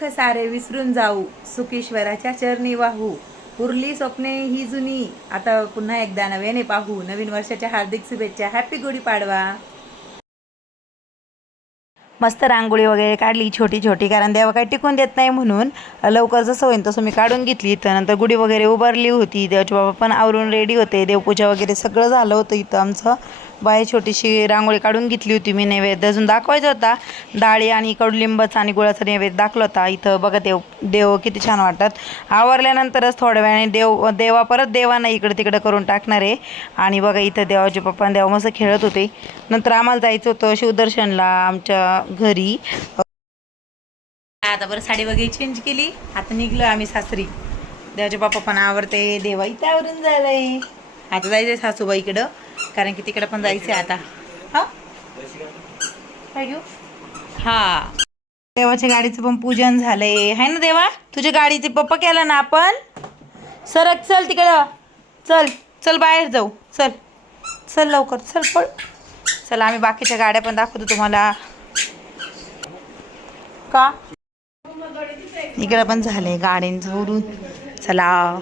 दुःख सारे विसरून जाऊ. सुखेश्वराच्या चरणी वाहू. उरली स्वप्ने ही जुनी. आता पुन्हा एकदा नव्याने पाहू. नवीन वर्षाच्या हार्दिक शुभेच्छा. हॅपी गुढीपाडवा मस्त रांगोळी वगैरे काढली छोटी छोटी कारण देवा काही टिकून देत नाही म्हणून. लवकर जसं होईल तसं मी काढून घेतली. त्यानंतर गुढी वगैरे उभारली होती. देवाचे बाबा पण आवरून रेडी होते. देवपूजा वगैरे सगळं झालं होतं इथं आमचं. बाहेर छोटीशी रांगोळी काढून घेतली होती. मी नैवेद्य अजून दाखवायचा होता. डाळी आणि कडुलिंबाचा आणि गुळाचा नैवेद्य दाखला होता. इथं बघा देव देव किती छान वाटतात. आवरल्यानंतरच थोड्या वेळाने देव देवा परत देवांना इकडे तिकडे करून टाकणार आहे. आणि बघा इथं देवाचे पप्पा देव देवा मस्त खेळत होते. नंतर आम्हाला जायचं होतं शिवदर्शनला आमच्या घरी. आता बरं साडी वगैरे चेंज केली. आता निघलो आम्ही सासरी. देवाचे बाप्पा पण आवडते देवा इथं आवरून झालंय. आता जायचंय सासूबाईकडं. कारण की तिकडं पण जायचंय आता. हा? काय घेऊ देवाच्या गाडीचं पण पूजन झालंय. हाय ना देवा? तुझ्या गाडीचे पप्पा केला ना आपण? सरक चल तिकडं. चल चल बाहेर जाऊ. चल. चल लवकर. चल पळ. चला आम्ही बाकीच्या गाड्या पण दाखवतो तुम्हाला. का? इकडं पण झालंय गाड्यांचं उडून. चला.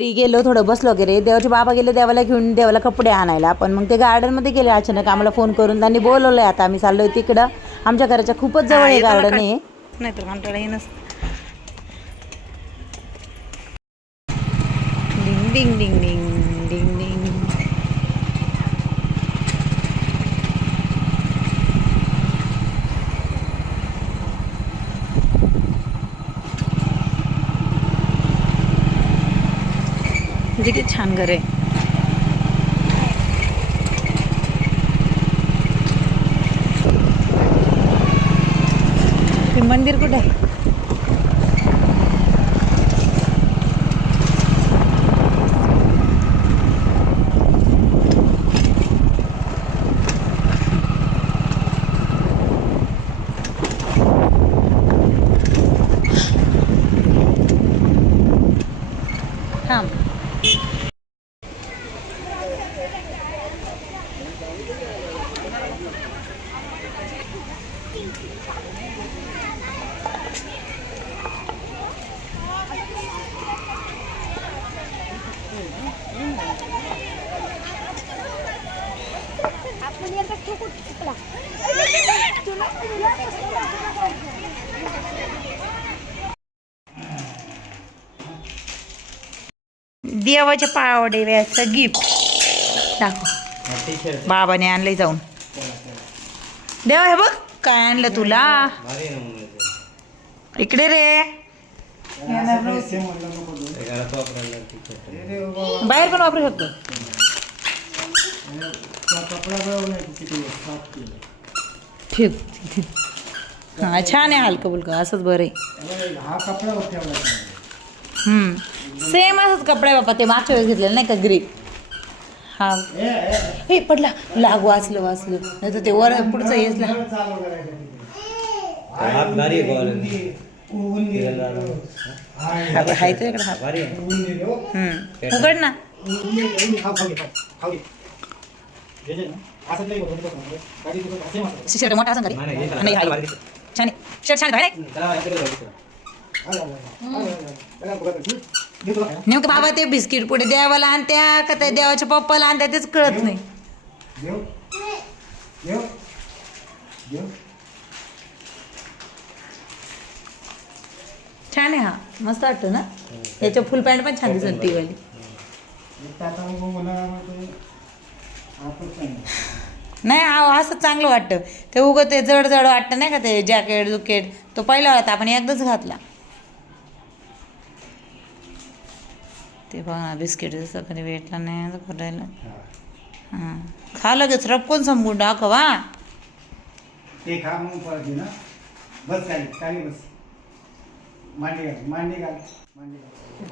घरी गेलो थोडं बसलो वगैरे. देवाचे बाबा गेले देवाला घेऊन देवाला कपडे आणायला. पण मग ते गार्डनमध्ये गेले अचानक. आम्हाला फोन करून त्यांनी बोलवलंय आता आम्ही चाललोय तिकडं. आमच्या घराच्या खूपच जवळ आहे गार्डन आहे नाही तर म्हणतो डिंग डिंग डिंग डिंग डिंग डिंग म्हणजे किती छान घर आहे. हे मंदिर कुठे आहे? आपण एकदा ठोकू ठोकला देवाच्या पावडेव्याचं गिफ्ट दाखव. बाबाने आणलंय जाऊन. देवा हे बघ काय आणलं तुला? इकडे रे. बाहेर पण वापरू शकतो. ठेव हा छान आहे हलकं बुलकं असंच बरं आहे. हा कपडा सेम असंच कपडे बापा ते मागच्या वेळेस घेतलेलं नाही का ग्रे हा. हे पडला. लाग वाचलं वाचलं. नाही तर ते वर पुढचं हात भारी आहे हाय तर इकडे भारी हम्म. उघड ना. शर्ट मोठा असं घरी. नाही, हाय. छान आहे. शर्ट छान आहे नेमकं बाबा ते बिस्किट पुढे देवाला आणत्या का त्या देवाच्या पप्पाला आणत्या तेच कळत नाही. छान आहे हा. मस्त वाटतो ना? याच्या फुल पॅन्ट पण छान दिसत ती वाली नाही. असं चांगलं वाटतं. ते उगं ते जड जड वाटतं नाही का ते जॅकेट जुकेट तो पहिला होता आपण एकदाच घातला. ते बघ ना बिस्किट जसं कधी भेटला नाही करायला हा. हां. खा लगेच रपकून संपून टाकव हा. ते खा मग परत ये ना. बस खाली खाली बस. मांडी घाल मांडी घाल मांडी घाल.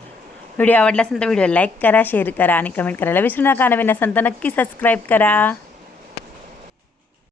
व्हिडिओ आवडला असेल तर व्हिडिओ लाईक करा शेअर करा आणि कमेंट करायला विसरू नका. नवीन असेल तर नक्की सबस्क्राईब करा.